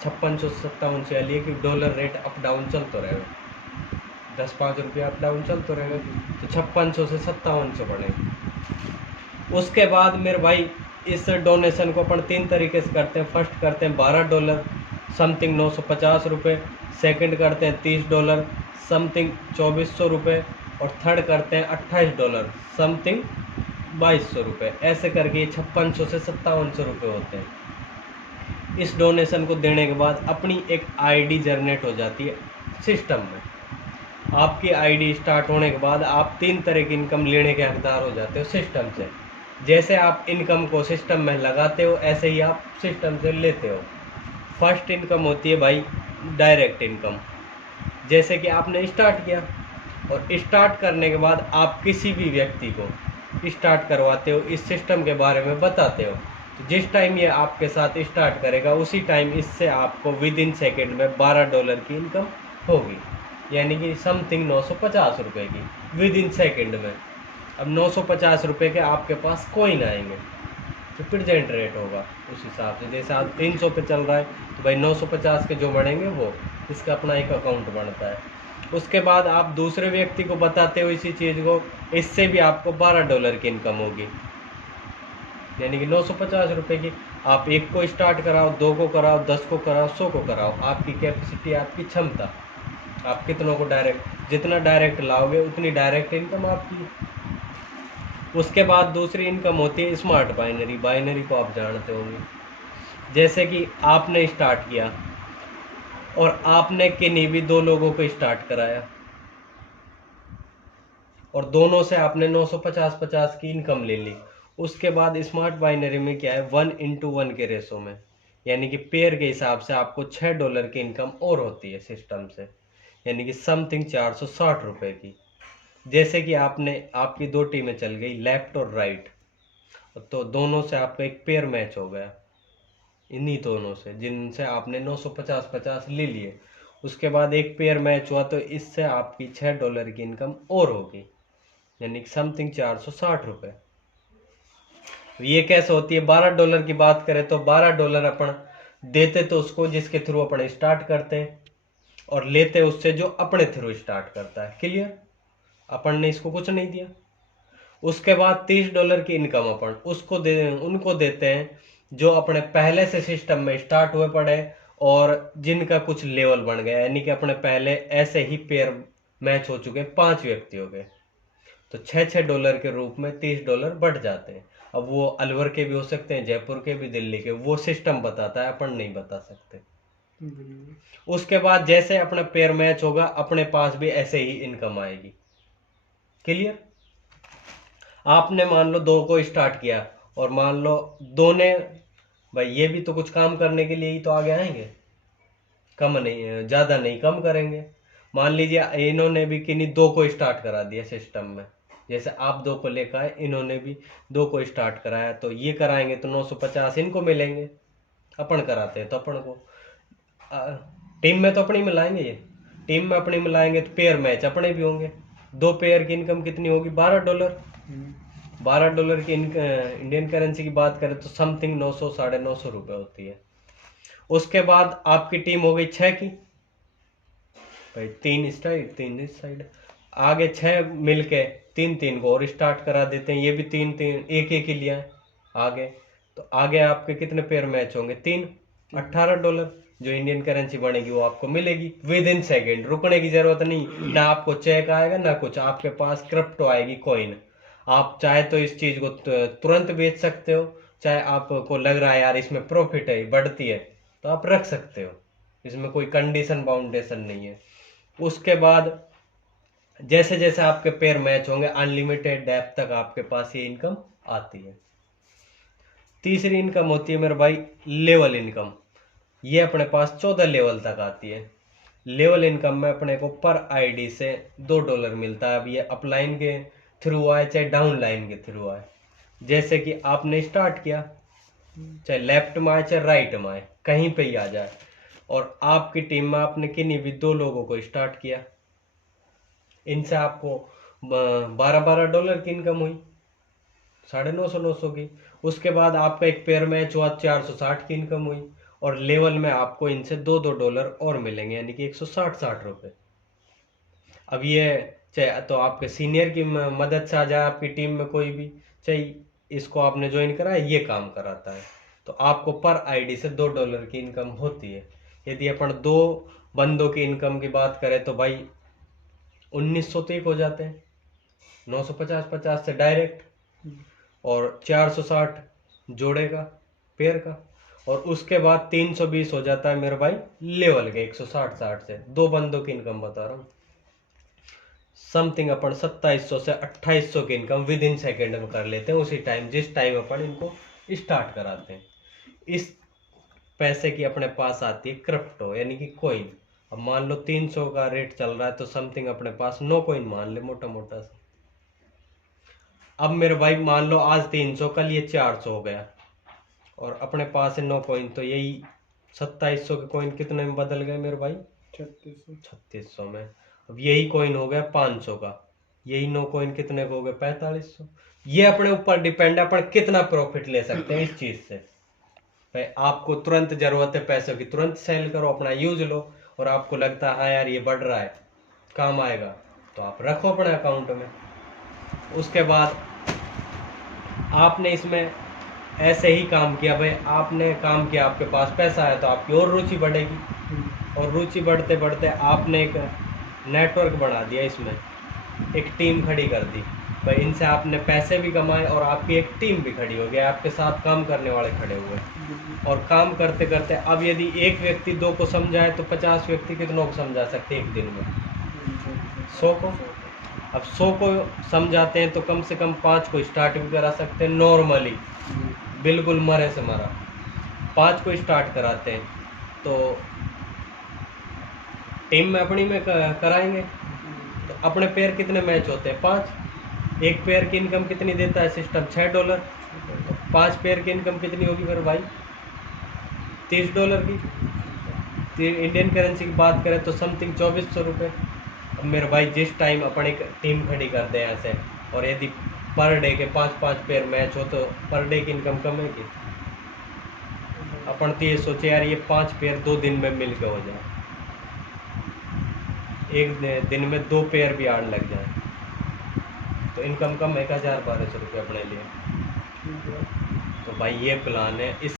5657 चलिए कि dollar rate up down चलते रहेगा, 10-5 रुपया अप डाउन चलते रहेगा, तो 5600 से 5700 पड़ेगा। उसके बाद मेरे भाई इस डोनेशन को अपन 3 तरीके से करते हैं। फर्स्ट करते हैं $12 समथिंग 950 रुपये, सेकेंड करते हैं $30 समथिंग 2400 रुपये, और थर्ड करते हैं $28 समथिंग 2200 रुपये। ऐसे करके ये 5600 से 5700 रुपये होते हैं। इस डोनेशन को देने के बाद अपनी एक आईडी जनरेट हो जाती है सिस्टम में। आपकी आईडी स्टार्ट होने के बाद आप 3 तरह की इनकम लेने के हकदार हो जाते हो सिस्टम से। जैसे आप इनकम को सिस्टम में लगाते हो, ऐसे ही आप सिस्टम से लेते हो। फर्स्ट इनकम होती है भाई डायरेक्ट इनकम। जैसे कि आपने स्टार्ट किया, और स्टार्ट करने के बाद आप किसी भी व्यक्ति को स्टार्ट करवाते हो, इस सिस्टम के बारे में बताते हो, तो जिस टाइम ये आपके साथ स्टार्ट करेगा उसी टाइम इससे आपको विद इन सेकेंड में $12 की इनकम होगी, यानी कि समथिंग 950 रुपये की विद इन सेकेंड में। अब 950 रुपये के आपके पास कॉइन आएंगे, तो प्रेजेंट रेट होगा उस हिसाब से। जैसे आप 300 पे चल रहा है तो भाई 950 के जो बढ़ेंगे वो इसका अपना एक अकाउंट बनता है। उसके बाद आप दूसरे व्यक्ति को बताते हो इसी चीज़ को, इससे भी आपको $12 की इनकम होगी, यानी कि 950 रुपये की। आप एक को स्टार्ट कराओ, 2 को कराओ, 10 को कराओ, 100 को कराओ, आपकी कैपेसिटी, आपकी क्षमता, आप कितनों को डायरेक्ट, जितना डायरेक्ट लाओगे उतनी डायरेक्ट इनकम आपकी। उसके बाद दूसरी इनकम होती है स्मार्ट बाइनरी। बाइनरी को आप जानते होंगे। जैसे कि आपने स्टार्ट किया और आपने किन्हीं भी 2 लोगों को स्टार्ट कराया, और दोनों से आपने 950-50 की इनकम ले ली। उसके बाद स्मार्ट बाइनरी में क्या है, 1:1 के रेशो में, यानी कि पेयर के हिसाब से आपको $6 की इनकम और होती है सिस्टम से, यानी कि समथिंग 460 रुपये की। जैसे कि आपकी 2 टीमें चल गई, लेफ्ट और राइट, तो दोनों से आपका एक पेयर मैच हो गया, इन्हीं दोनों से जिनसे आपने 950-50 ले लिए। उसके बाद एक पेयर मैच हुआ, तो इससे आपकी $6 की इनकम और होगी, यानी कि समथिंग 460 रुपये। ये कैसे होती है, $12 की बात करें तो $12 अपन देते तो उसको जिसके थ्रू अपन स्टार्ट करते हैं, और लेते उससे जो अपने थ्रू स्टार्ट करता है। क्लियर? अपन ने इसको कुछ नहीं दिया। उसके बाद $30 की इनकम अपन उनको देते हैं जो अपने पहले से सिस्टम में स्टार्ट हुए पड़े और जिनका कुछ लेवल बन गया, यानी कि अपने पहले ऐसे ही पेयर मैच हो चुके 5 व्यक्ति हो गए, तो $6 के रूप में $30 बढ़ जाते हैं। अब वो अलवर के भी हो सकते हैं, जयपुर के भी, दिल्ली के, वो सिस्टम बताता है, अपन नहीं बता सकते। उसके बाद जैसे अपना पेयर मैच होगा अपने पास भी ऐसे ही इनकम आएगी। क्लियर? आपने मान लो 2 को स्टार्ट किया, और मान लो 2 ने, भाई ये भी तो कुछ काम करने के लिए ही तो आगे आएंगे, कम नहीं, ज़्यादा नहीं, कम करेंगे। मान लीजिए इन्होंने भी किन्हीं 2 को स्टार्ट करा दिया सिस्टम में, जैसे आप 2 को लेकर आए, इन्होंने भी 2 को स्टार्ट कराया, तो ये कराएंगे तो 950 इनको मिलेंगे। अपन कराते हैं तो अपन को टीम में तो अपनी मिलाएंगे, ये टीम में अपनी मिलाएंगे तो पेयर मैच अपने भी होंगे। 2 पेयर की इनकम कितनी होगी, $12। $12 की इंडियन करेंसी की बात करें तो समथिंग 900 950 रुपये होती है। उसके बाद आपकी टीम हो गई 6 की, भाई 3 इस साइड 3 इस साइड, आगे 6 मिलके 3-3 को और स्टार्ट करा देते हैं, ये भी 3-3 एक ही लिया है आगे, तो आगे आपके कितने पेयर मैच होंगे, 3, $18। जो इंडियन करेंसी बनेगी वो आपको मिलेगी विद इन सेकेंड, रुकने की जरूरत नहीं, ना आपको चेक आएगा ना कुछ, आपके पास क्रिप्टो आएगी, कॉइन। आप चाहे तो इस चीज को तुरंत बेच सकते हो, चाहे आपको लग रहा है यार इसमें प्रॉफिट है, बढ़ती है, तो आप रख सकते हो, इसमें कोई कंडीशन बाउंडेशन नहीं है। उसके बाद जैसे जैसे आपके पेयर मैच होंगे अनलिमिटेड डेप्थ तक आपके पास ये इनकम आती है। तीसरी इनकम होती है मेरे भाई लेवल इनकम। ये अपने पास 14 लेवल तक आती है। लेवल इनकम में अपने को पर आईडी से $2 मिलता है। अब ये अपलाइन के थ्रू आए चाहे डाउन लाइन के थ्रू आए, जैसे कि आपने स्टार्ट किया, चाहे लेफ्ट में आए चाहे राइट में आए, कहीं पे ही आ जाए, और आपकी टीम में आपने किन्हीं भी 2 लोगों को स्टार्ट किया, इनसे आपको $12 की इनकम हुई, 950 की। उसके बाद आपका एक पेयर मैच हुआ, 460 की इनकम हुई। और लेवल में आपको इनसे $2 और मिलेंगे, यानी कि 160 रुपये। अब ये चाहे तो आपके सीनियर की मदद से आ जाए आपकी टीम में कोई भी, चाहे इसको आपने ज्वाइन करा है, ये काम कराता है, तो आपको पर आईडी से $2 की इनकम होती है। यदि अपन 2 बंदों की इनकम की बात करें तो भाई 1900 तक हो जाते हैं, 950 से डायरेक्ट, और 460 जोड़े का, पेयर का, और उसके बाद 320 हो जाता है मेरे भाई लेवल के 160 से। 2 बंदों की इनकम बता रहा हूँ, समथिंग अपन 2700 से 2800 की इनकम विद इन सेकेंड में कर लेते हैं, उसी टाइम जिस टाइम अपन इनको स्टार्ट कराते हैं। इस पैसे की अपने पास आती है क्रिप्टो, यानी कि कोइन। अब मान लो 300 का रेट चल रहा है, तो समथिंग अपने पास 9 कोइन मान ले, मोटा मोटा सा। अब मेरे भाई मान लो आज 300, कल ये 400 हो गया, और अपने पास है 9 कोइन, तो यही 2700 के कोइन कितने में बदल गए मेरे भाई? 3600 में। अब यही कोइन हो गया 500 का, यही 9 कोइन कितने को हो गए? 4500। ये अपने ऊपर डिपेंड है अपन कितना प्रॉफिट ले सकते हैं इस चीज से। भाई आपको तुरंत जरूरत है पैसों की, तुरंत सेल करो, अपना यूज लो, और आपको लगता है हाँ यार ये बढ़ रहा है, काम आएगा, तो आप रखो अपने अकाउंट में। उसके बाद आपने इसमें ऐसे ही काम किया, भाई आपने काम किया, आपके पास पैसा आया, तो आपकी और रुचि बढ़ेगी, और रुचि बढ़ते बढ़ते आपने एक नेटवर्क बना दिया, इसमें एक टीम खड़ी कर दी, भाई इनसे आपने पैसे भी कमाए और आपकी एक टीम भी खड़ी हो गई, आपके साथ काम करने वाले खड़े हुए, और काम करते करते अब यदि एक व्यक्ति 2 को समझाए तो 50 व्यक्ति कितनों को समझा सकते हैं एक दिन में? 100 को। अब 100 को समझाते हैं तो कम से कम 5 को स्टार्ट भी करा सकते हैं नॉर्मली, बिल्कुल मरे से मरा 5 को स्टार्ट कराते हैं, तो टीम में अपनी में कराएंगे, तो अपने पेयर कितने मैच होते हैं? 5। एक पेयर की इनकम कितनी देता है सिस्टम? $6। तो 5 पेयर की इनकम कितनी होगी मेरे भाई? $30 की। इंडियन करेंसी की बात करें तो समथिंग 2400 रुपये। अब मेरे भाई जिस टाइम अपन एक टीम खड़ी कर दें ऐसे, और यदि पर डे के 5-5 पेयर मैच हो, तो पर डे की इनकम कम है कि? अपन तो ये सोचे यार ये 5 पेयर 2 दिन में मिल के हो जाए, एक दिन में 2 पेयर भी आने लग जाए, तो इनकम कम 1000-1200 रुपये अपने लिए। तो भाई ये प्लान है। इस